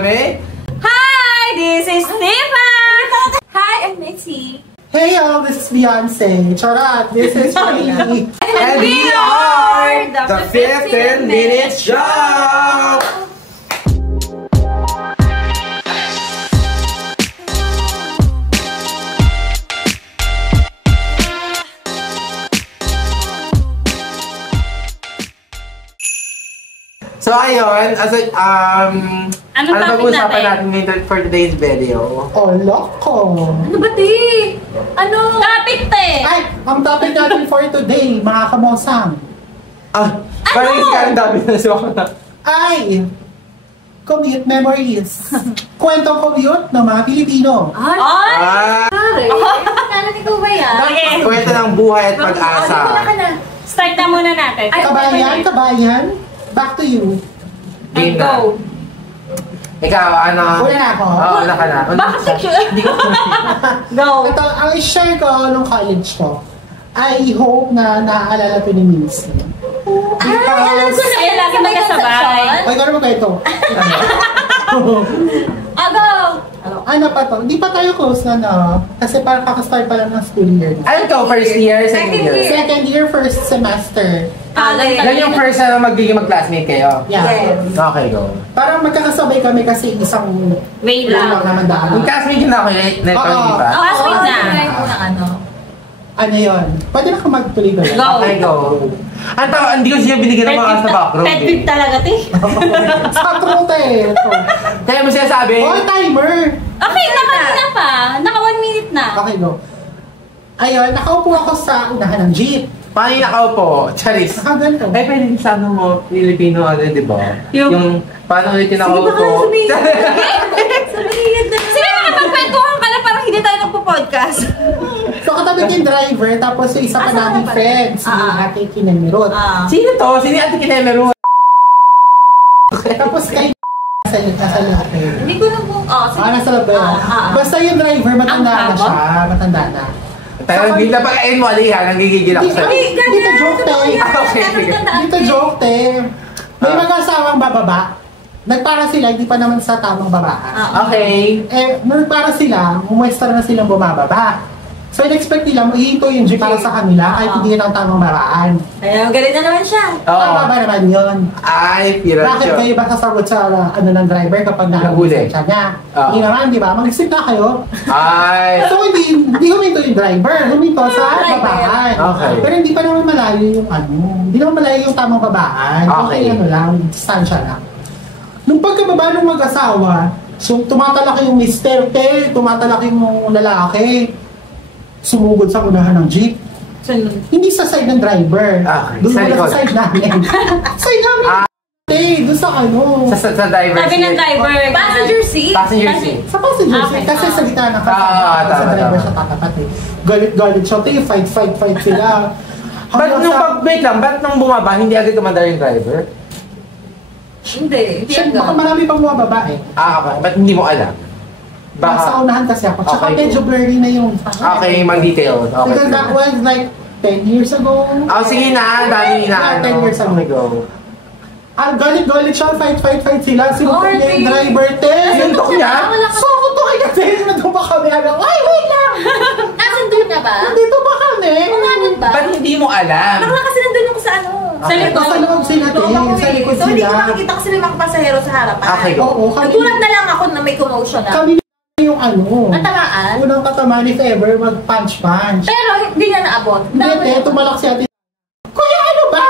kami. Hi! This is Stefan! Hi, I'm Mitzi. Hey y'all, this is Beyonce. Charat, this is Riley. And we are the 15 Minutes Show! So ayun, ano pag-uusapan natin for today's video? Oh, loko! Ano ba, ti? Ano? Topic, te! Ay, ang topic natin for today, mga kamosang. Parang yung kaya dami na siya na. Ay, commute memories. Kwentong commute ng mga Pilipino. Pare! Nalanig ko ba yan? Okay. Kwento ng buhay at pag-asa. Start na muna natin. Kabayan, back to you. Game na. Ikaw, ano? Una na ako. Oo, una ka na. Bakit sexual? Hindi ko Go! Ito, ang i-share ko nung college ko, I hope na naaalala ko ni Mincy. Alam ko na yan, lagi magkasabay. Ay, gano'n mo ba ito? Go! Ano pa to? Hindi pa tayo close na, no? Kasi parang kakastart pa lang ng school year. Ano to? First year? Second year? Second year, first semester. Yan yung first na magiging mag-classmate kayo? Yeah. Yes. Okay, go. Parang magkakasabay kami kasi isang Wait lang. naman daan. Yung classmate yun ako, di ba? Classmate na. Ano yun? Pwede na ka magtuloy ba? Go. Okay, go. Hindi ko siya binigyan ng mga sa background. Pet peeve talaga, te. Sa truth eh. Kaya mo siya sabi? Oh, timer! Okay, naka pa. Naka 1 minute na. Okay, go. Ayun, nakaupo ako sa unahan ng jeep. Paano yung nakaupo? Charis. Ganito. Ay, pwede sa ano mo, Filipino, di ba? Yung paano ulit yung nakaupo? Sige, makapagkwentuhan ka na parang hindi tayo nagpo-podcast. So, katabi yung driver, tapos yung isa pa namin friends, si Ate Kinemirot. Sino to? Sino yung Ate Kinemirot? Tapos kay nasa loob. Hindi ko na po. Nasa loob ba yun? Basta yung driver, matanda na siya. Matanda na. Tayo, hindi na pag-ain mo, Ali, ha? Nagigigil ako sa'yo. Dito joke, te. Dito joke, te. May mag-asawang bababa. Nagpara sila, hindi pa naman sa tamang babaan. Okay. Nagpara sila, umuestra na silang bumababa. So, in-expect nila, mahihinto yung jeep para sa kanila kahit hindi yun ang tamang babaan. Ay, galit na naman siya. Tama ba naman yun? Ay, pira siya. Bakit kayo ba sasagot sa ng driver kapag nahuli siya niya? Hindi naman, di ba? Mag-isip na kayo. Ay. So, hindi huminto yung driver. Huminto sa babaan. Okay. Pero hindi pa naman malayo yung Hindi naman malayo yung tamang babaan. Okay. Distansya lang. Nung pagkababa ng mag-asawa, so tumatalaki yung mister, tumatalaki yung lalaki, sumugod sa unahan ng jeep. Hindi sa side ng driver. Doon sa side namin. Side namin. Doon sa Sa driver seat. Sabi ng driver. Passenger seat? Passenger seat. Sa passenger seat. Kasi sa gitna ng kasama. Sa driver siya tatapat eh. Galit siya. Fight sila. Wait lang, ba't nung bumaba, hindi agad kumandar yung driver? Hindi. Baka marami pang bumababa eh. Okay. Ba't hindi mo alam? Nasa unahan kasi ako. Tsaka medyo blurry na yung... Okay, mag-detail. Because that was like 10 years ago. Sige na, dami na. 10 years ago. Galit siya, fight sila. Sinuntok niya yung driver, Sinuntok niya? Suntok niya, nandun pa kami. Wait lang! Nasaan doon na ba? Nandito pa kami. Umanan ba? Ba't hindi mo alam? Baka kasi nandun yung sa ano. Sa likod. Sa loob sila, sa likod So, hindi ko sila. makikita kasi may mga pasahero sa harapan. Okay, go. Nagulat na lang ako na may commotion na. Kami yung Natamaan? Unang katamaan if ever, mag-punch. Pero hindi niya naabot. Hindi, tumalak si ate. Kuya, ano ba?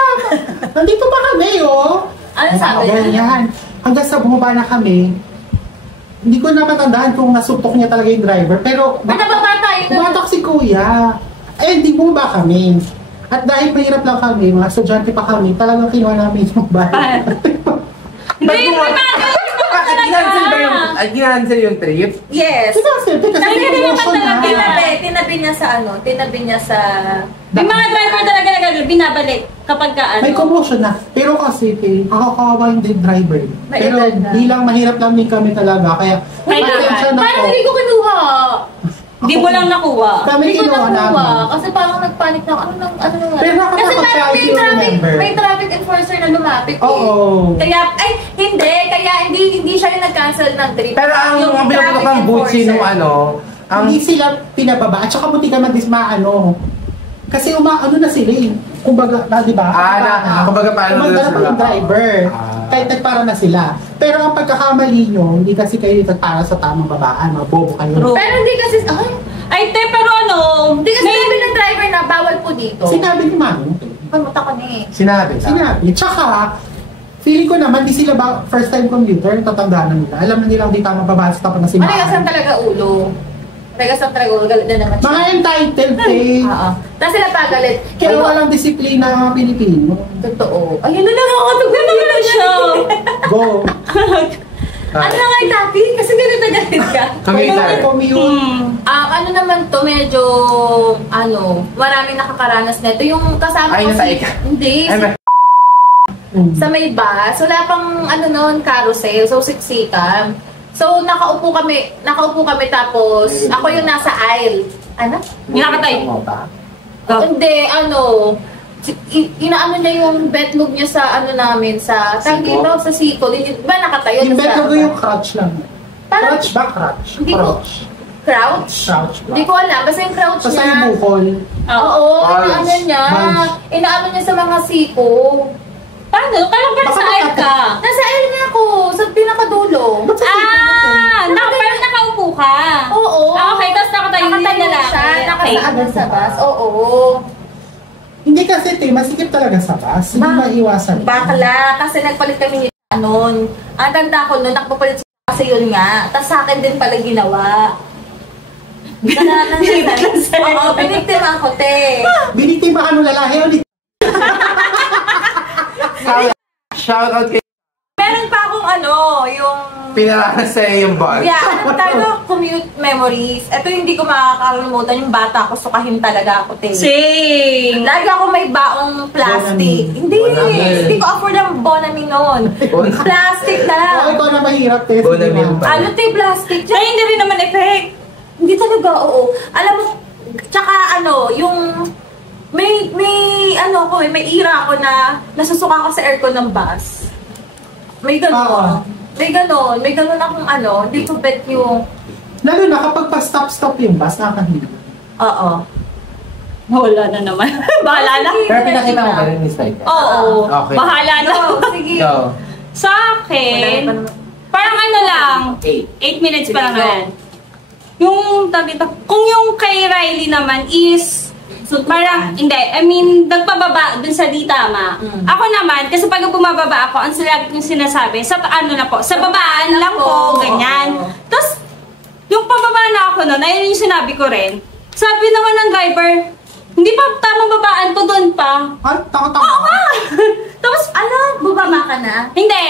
Nandito pa kami, Ano sabi niya? Hanggang sa bumaba na kami, hindi ko na matandaan kung nasuntok niya talaga yung driver. Pero, bumatak si kuya. Hindi bumaba kami. At dahil mahirap lang kami, mga estudyante pa kami, talagang kinuha namin yung bahay. Hindi, Ginansel yung trip? Yes. Kasi Tinabi niya sa may mga driver talaga na binabalik kapag ka may commotion na. Pero kasi, nakakawa yung driver. Pero bilang mahirap lang din kami talaga, kaya paano hindi ko kinuha? Hindi Di mo lang nakuha. Kami Hindi ko kinuha nakuha. namin. Kasi parang nagpanik na ako. Ano nga? Pero Kasi nakakatakot siya, parang if you remember. may traffic enforcer na lumapit Oo. Kaya, kaya hindi siya yung nag-cancel ng trip. Pero ang Yung binubutok ng traffic butsi nung enforcer. Hindi sila pinababa. At saka buti ka maano. Kasi na sila eh. Kumbaga, di ba? kumbaga paano Kumbaga na na yung driver. Kahit nagpara na sila. Pero ang pagkakamali nyo, hindi kasi kayo nagpara sa tamang babaan. Mabobo kayo. Pero hindi kasi, pero hindi kasi sabi ng driver na bawal po dito. Sinabi ni Mami. Kamuta ko na eh. Sinabi. Tsaka, feeling ko naman, di sila first time commuter, tatandaan na nila. Alam na nilang di tama babaan sa tapat na si Mami. Marigasan talaga ulo. Marigasan talaga ulo. Galit na naman siya. Mga entitled eh. Oo. Tapos sila pagalit. Kaya walang disiplina ng mga Pilipino. Totoo. Ayun na nakakatog na naman siya. Go. Ano na nga yung topic? Kasi ganun na galit ka. Commute. Ano naman to, medyo, maraming nakakaranas na ito. Yung kasama ko hindi, sa may bus, wala pang, carousel, so siksikan. So, nakaupo kami tapos, ako yung nasa aisle. Nakatay. Hindi, inaano niya yung betlog niya sa namin, sa siko. Di ba nakatayo? Yung betlog yung crutch lang. Parang, Crutch ba? Crutch? Hindi ko. Crouch? Crouch ba? Hindi ko alam. Basta yung crouch Basta niya. yung bukol. Oo, inaano niya. Bunch. Inaano niya sa mga siko. Paano? Kaya ba nasa aisle ka? Nasa aisle niya ako, sa pinakadulo. Pero nakaupo ka? Oo. Okay, tapos nakatayo yung lalaki. siya, nakasaagad sa bus. Oo. Hindi kasi, masikip talaga sa bus. Hindi maiwasan. Bakla, kasi nagpalit kami ni noon. Ang tanda ko noon, nagpapalit siya kasi yun nga. Tapos sa akin din pala ginawa. Oo, biniktima ako, te. Biniktima ka nung lalaki ulit. Shout out kay Meron pa akong yung pinaranas sa'yo yung bus. commute memories. Ito hindi ko makakalimutan yung bata ko, sukahin talaga ako, te. Sing! Lagi ako may baong plastic. Bonamil. Hindi ko afford ang Bonamil noon. Plastic na lang. Ikaw na mahirap, te. Bonamil pa. Plastic? Ay, hindi rin naman effect. Hindi talaga, oo. Alam mo, tsaka yung may ira ako na nasusuka ako sa aircon ng bus. May ganon. May ganon akong hindi ko bet yung... Lalo na kapag pa-stop-stop yung bus, nakakahilo. Oo. Wala na naman. Bahala na. Pero pinakita mo ba rin ni Slide? Oo. Okay. Bahala na. Sige. Go. Sa akin, parang lang, 8 minutes pa lang yan. Yung, kung yung kay Riley naman is, parang, nagpababa dun sa di tama. Ako naman, kasi pag bumababa ako, ang silagit yung sinasabi, sa sa babaan lang po, ganyan. Tapos, yung pababa na ako nun, ayun yung sinabi ko rin. Sabi naman ng driver, hindi pa tamang babaan to doon pa. Ay, takot. Tapos, bumaba ka na? hindi,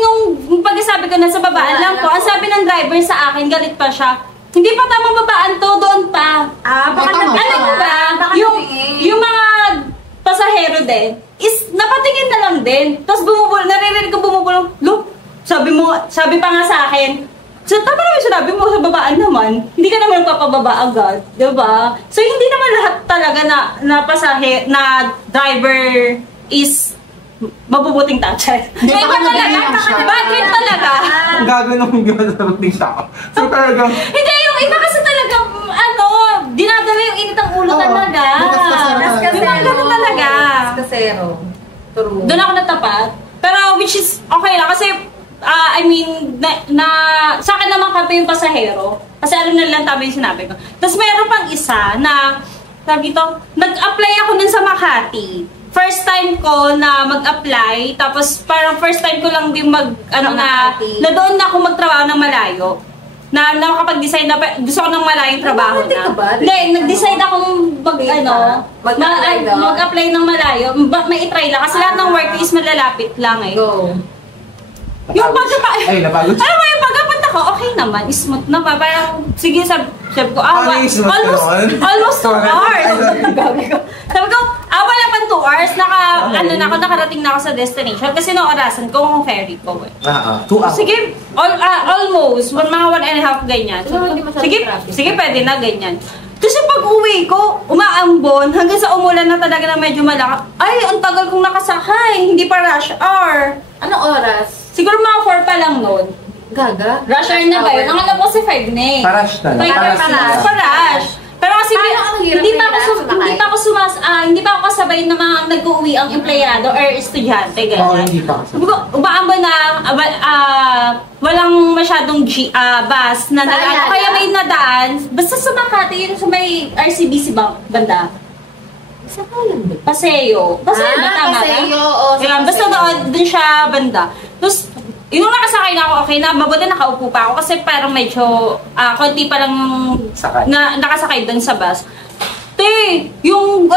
yung pagkasabi ko na sa babaan lang po, ang sabi ng driver sa akin, galit pa siya. Hindi pa tamang babaan to, doon pa. Baka Alam mo ba, yung mga pasahero din, is napatingin na lang din. Tapos naririnig ko bumubulong, look, sabi pa nga sa akin, so tama naman sinabi mo sa babaan naman, hindi ka naman papababa agad, diba? So hindi naman lahat talaga na driver is mabubuting tatay. May iba talaga, bad trip talaga. Ang gagawin ng gano'n sa ruting tao. So talagang... Hindi, yung iba kasi talaga, dinadala yung init ang ulo talaga. Yung mga ganun talaga. Kasero. True. Doon ako natapat. Pero which is okay lang kasi, sa akin naman kape yung pasahero. Kasi alam na lang tama yung sinabi ko. Tapos meron pang isa na, sabi dito, nag-apply ako dun sa Makati. First time ko na mag-apply, tapos parang first time ko lang din na doon na ako magtrabaho ng malayo. Na nakapag-decide na gusto ko ng malayong trabaho na. Hindi, nag-decide akong mag-apply ng malayo. May itry lang. Kasi lahat ng work is malalapit lang eh. Go. Yung pagkapa... Ay, napagod. Alam mo yung pagkapunta ko, okay naman. Smooth na pa. Parang, sige, sabi ko, almost 2 hours. Sabi ko, wala pang 2 hours. hours, nakarating na ako sa destination. Kasi no orasan ko kung ferry ko. 2 hours. Sige, almost. Mga 1.5 ganyan. Sige, pwede na ganyan. Kasi pag uwi ko, umaambon, hanggang sa umulan na talaga na medyo malakas. Ay, ang tagal kong nakasakay. Hindi pa rush hour. Anong oras? Siguro mga 4 pa lang noon. Gaga? Rush hour na ba yun? Ang alam ko si 5 na eh. Parash na lang. Parash. Pero kasi hindi pa ako kasabay na mga nag-uwi ang empleyado or estudyante. Oo, hindi pa. Umaambon na walang masyadong bus na nag-ano. Kaya may nadaan. Basta sa Makati, yun sa may RCBC banda. Paseo. Paseo ba? Tama na? Basta doon siya banda. Tapos, yung nakasakay na ako, okay na, mabuti nakaupo pa ako kasi parang medyo konti pa lang nakasakay doon sa bus. Yung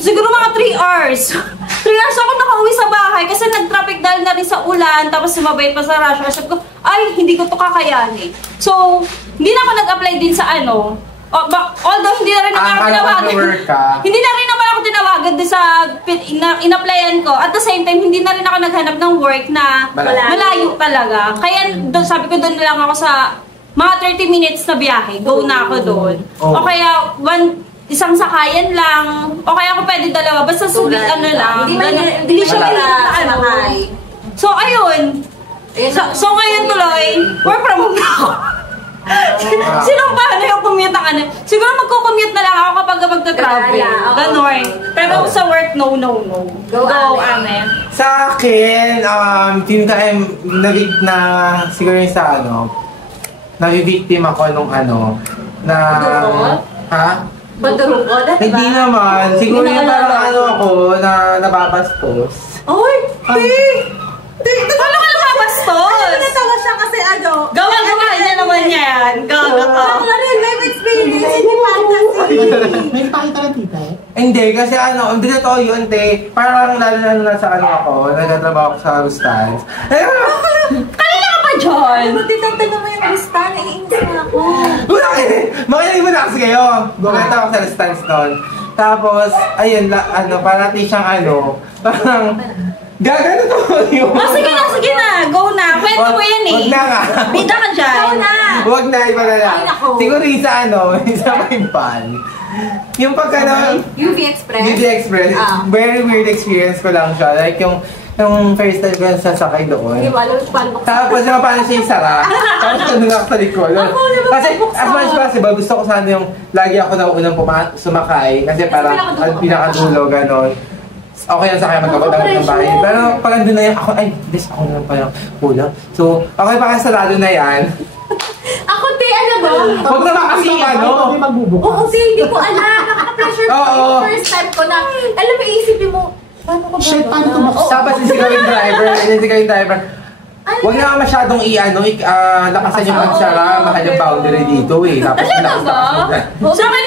siguro mga 3 hours. 3 hours ako nakauwi sa bahay kasi nag-traffic dahil na rin sa ulan, tapos sumabay pa sa rush hour. Sabi ko, ay, hindi ko to kakayanin. So, hindi na ako nag-apply din sa although hindi na rin naman ako tinawagan. Hindi na rin naman ako tinawagan din sa in-applyan ko. At the same time, hindi na rin ako naghanap ng work na malayo talaga. Kaya sabi ko doon lang ako sa mga 30 minutes na biyahe. Go na ako doon. O kaya isang sakayan lang. O kaya ako pwede dalawa. Basta sulit lang. Hindi siya pinaka So, ayun. So, ngayon tuloy, work from home na ako. Sinong paano yung commute ang Siguro magko-commute na lang ako kapag magta-travel. Ganon. Pero sa work, no. Go, Ame. Sa akin, siguro yung sa nabibiktim ako nung na... Ha? Badurungod? Hindi naman. Siguro yung parang ako na nababastos. Oy! Paano ka nababastos? Natawa siya kasi Gawa niya naman yan. Ang life experience, hindi fantasy. May pakita lang tita eh? Hindi, kasi hindi na to yun, parang lalo na sa ako, nagtatrabaho ako sa Rustans. Kanina ka pa dyan? Matitagtagan mo yung Rustan, naiingit na ako. Makinig mo na kasi kayo. Gumenta ako sa Rustans noon. Tapos, ayun, parati siyang parang, gagano to yun. Sige na. Go na. Kwento mo yan eh. Wag na nga. Bida ka dyan. Go na. Wag na, iba na lang. Siguro isa may pan. Yung UV Express? UV Express, very weird experience ko lang siya. Like yung first time ko sasakay doon. Hindi mo alam yung paano. Tapos paano siya isara. Tapos nandun ako sa likod. Kasi as much as possible, gusto ko sana yung lagi ako na unang sumakay. Kasi parang pinakadulo, ganon. Okay lang sa kaya magkakot ng bahay. Pero pag andun na yan, ako na lang parang kulang. So, okay pa sarado na yan. Ako, alam mo? Huwag naman kasi Oo, hindi ko alam. Nakaka-pressure ko yung first time ko na, alam mo, isipin mo, paano ko ba? Shit, paano ito makasama? Tapos yung driver, huwag naman masyadong lakasan yung magsara, mahal yung boundary dito eh. Talaga ba? Sa akin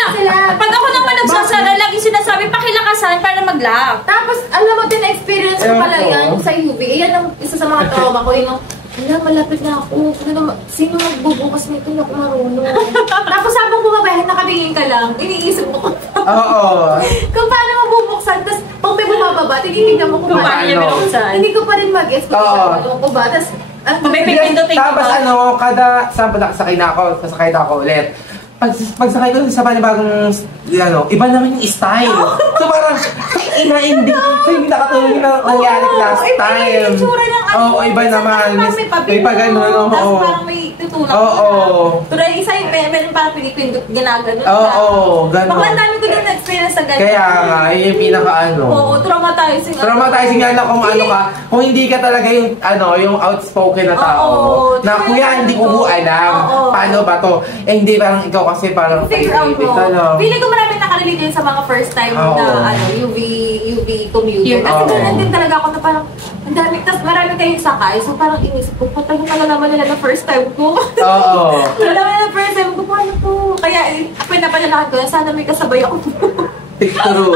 pag ako naman nagsasara, lagi sinasabi, pakilakasan para mag-lock. Tapos, alam mo, din-experience ko pala yan sa UV. Yan ang isa sa mga trauma ko, yung malapit na ako. Sino magbubukas nito? Hindi ako marunong. Tapos habang bumabayan, nakabingin ka lang, iniisip mo kung paano mabubuksan. Tapos pag may bumababa, tinitignan mo kung paano niya binuksan. Hindi ko pa rin mag-guess kung paano ko ba. Tapos, tapos kada saan pa nakasakay na ako ulit. Pagsakay ko sa panibagong, iba naman yung style. So parang, hindi nakatulog yung nangyari last time. Oo, iba naman. May pag-ganon. Tapos parang may tutulak. Tulad isa yung meron parang pinipindot, ginagano. Oo, ganon. Bakla dami ko din na-experience sa ganyan. Kaya nga, yun yung pinaka-ano. Oo, traumatizing. Traumatizing nga na kung hindi ka talaga yung outspoken na tao. Na kuya, hindi ko alam. Paano ba to? Hindi parang ikaw kasi parang figure out mo. Feeling ko marami nakarelate din sa mga first time na UV commuter. Kasi ganoon din talaga ako na parang ang dami, tapos marami kayong sakay. So parang inisip ko, patay na naman nila na first time ko. Wala na first time ko, paano to? Kaya pinapanalakan ko, sana may kasabay ako. True.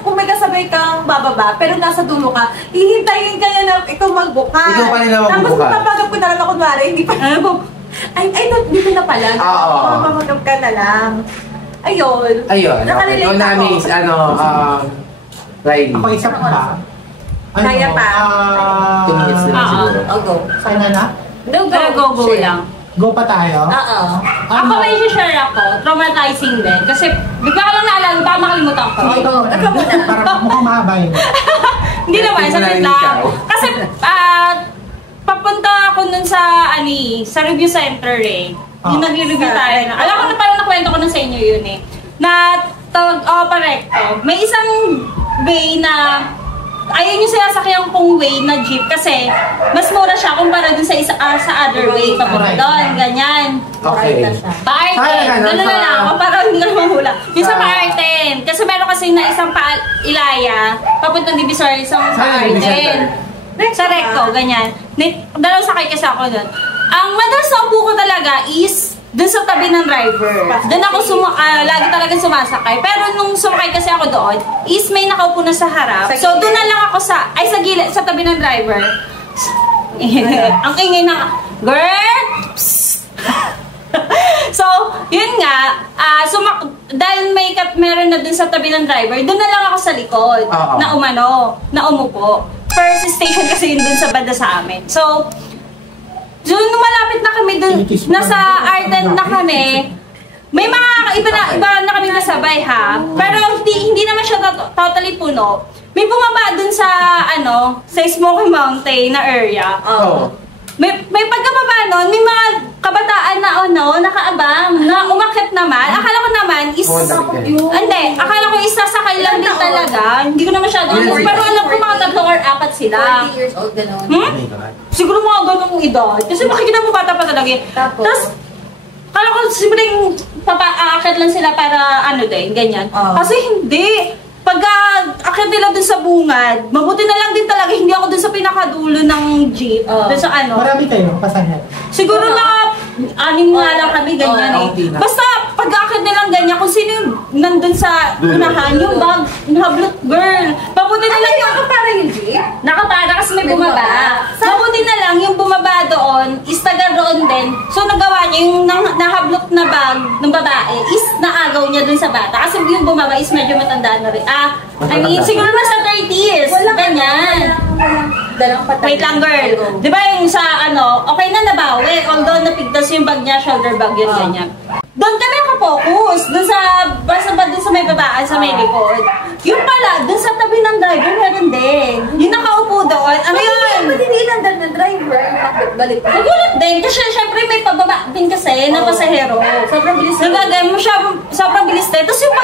Kung may kasabay kang bababa, pero nasa dulo ka, hihintayin ka na ikaw magbuka. Ikaw pa rin na magbuka. Tapos papagap ko na lang ako, kunwari, hindi pa dito na pala. Mamagap ka na lang. Ayun. Nakalilate ako. Riley. Ako isa pa. Kaya pa. 2 minutes na siguro. Go. Sana na? Pero go lang. Go pa tayo? Oo. Ako may share ako, traumatizing din. Kasi bigla ko lang naalala, baka makalimutan ko. Sige, ikaw muna. Parang mukhang mahaba yun. Hindi naman, saglit lang. Kasi papunta ako nun sa, sa review center eh. Yung nag-review tayo na. Alam ko na parang nakwento ko na sa inyo yun eh. Na, parekto. May isang way na ayun yung sinasakyan kong way na jeep kasi mas mura siya kumpara dun sa other way papunta doon, ganyan. Okay. Pa-R10, gano'n na lang ako para hindi ka mahula. Yung sa pa-R10, kasi meron kasi na isang pa-Ilaya, papuntang Divisoria, isang pa-R10. Sa Recto, ganyan. Dalawang sakay kasi ako doon. Ang madalas na upo ko talaga is dun sa tabi ng driver. Doon ako lagi talaga sumasakay. Pero nung sumakay kasi ako doon, is may nakaupo na sa harap. So doon na lang ako sa gilid, sa tabi ng driver. Ang ingay na, girl! So, yun nga, dahil meron na dun sa tabi ng driver, doon na lang ako sa likod, na umupo. First station kasi yun dun sa banda sa amin. So, nung malapit na kami dun, nasa Arden na kami, may mga iba na kami nasabay ha. Pero hindi naman siya totally puno. May bumaba dun sa Smoky Mountain na area. May pagkababa nun, may mga kabataan na nakaabang, na umakyat naman. Akala ko naman is, akala ko is sasakay lang din talaga. Hindi ko na masyado pero alam ko mga 3 or 4 sila. 40 years old, gano'n. Siguro mga ganong edad. Kasi makikita mo bata pa talaga. Tapos, akala ko simpleng aakyat lang sila para ganyan. Kasi hindi. Pagka akyat nila dun sa bungad, mabuti na lang din talaga, hindi ako dun sa pinakadulo ng jeep. Dun sa Marami kayo, pasahan. Siguro na 6 nga lang kami, ganyan Basta pag akyat nilang ganyan, kung sino yung nandun sa unahan, yung bag, hablot girl. Mabuti na lang yung nakapara yung jeep? Nakapara kasi may bumaba. Mabuti na lang yung bumaba doon, is taga doon din. So nagawa niya yung nahablot na bag ng babae, is naagaw niya dun sa bata. Kasi yung bumaba is medyo matanda na rin. Siguro nasa 30s. Ganyan. Wait lang, girl. Di ba yung sa okay na nabawi. Although napigtas yung bag niya, shoulder bag yun, ganyan. Doon kami nakapokus. Doon sa may babaan, sa may likod. Yung pala, doon sa tabi ng driver, meron din. Yung nakaupo doon, yun? Ba't hindi nandun ng driver? Balik. Nagulat din. Kasi syempre may pababa din kasi na pasahero. Sobrang bilis. Nagagay mo siya, sobrang bilis din. Tapos yung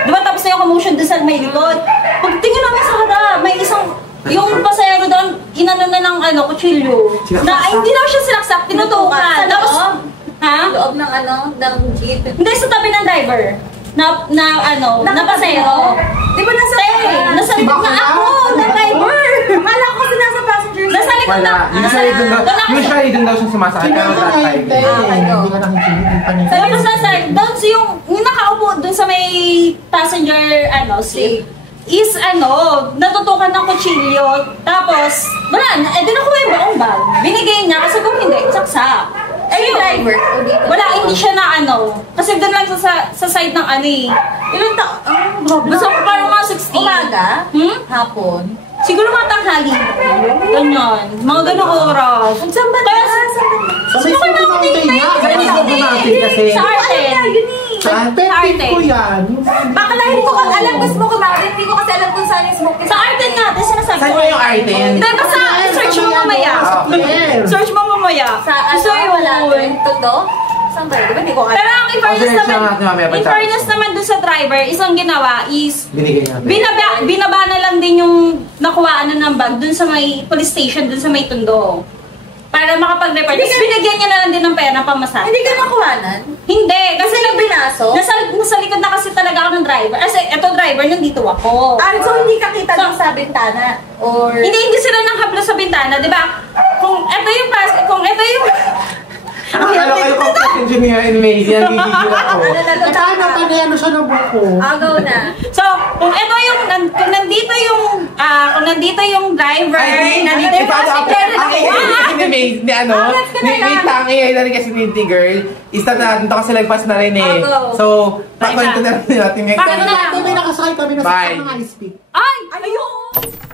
di ba tapos na yung commotion doon sa may likod. Pag tingin namin sa harap, may isang yung pasahero doon, inano na ng kutsilyo. Hindi na siya sinaksak, tinutukan. Tapos, loob ng jeep. Hindi, sa tabi ng driver. Na pasahero. Di ba nasa likod na ako, na driver. Akala ko kasi nasa passenger. Nasa likod na. Usually doon daw siya sumasakay. Pero that time. Hindi ka nakikinig. Doon yung nakaupo doon sa may passenger seat. Is natutukan ng kutsilyo, tapos, wala, di nakuha yung buong bag. Binigay niya, kasi kung hindi, saksak. Yung driver? Wala, hindi siya na kasi doon lang sa side ng ilang taon? Basta parang mga 16. Umaga? Hapon? Siguro mga tanghali. Ganyan. Mga ganong oras. Saan ba na? Sa may Smoky Mountain nga. Sa Arden. Saan? Pwede ko yan. Bakla, hindi ko alam kung Smoky Mountain. Hindi ko kasi alam kung saan yung Smoky Sa Arden nga. Tapos sinasabi ko. Saan mo yung Arden? Hindi, basta search mo mamaya. Search mo mamaya. Sa wala rin. Todo? Saan ba? Di ba hindi ko alam? Pero ang in fairness naman dun sa driver, isang ginawa is binaba na lang din yung nakuhaan ng bag dun sa may police station, dun sa may Tondo. Para makapag-report. Tapos binigyan niya na lang din ng pera pamasahe. Hindi ka nakuhanan? Hindi. Kasi binaso? Nasa likod na kasi talaga ako ng driver. Kasi eto driver, nandito ako. So hindi ka kita dun sa bintana? Or... Hindi sila nang hablo sa bintana, di ba? Kung eto yung Akala kayo content engineer in Macy, nagigigil ako. Paano siya ng buko? Agaw na. So, kung ito yung, kung nandito yung driver, nandito yung passenger, ni Tangi, ay na rin kasi ni girl, isa na, dito kasi lagpas na rin eh. So, pakwento na rin natin ngayon. May nakasakay kami na sa mga ice-pick. Ay! Ayun!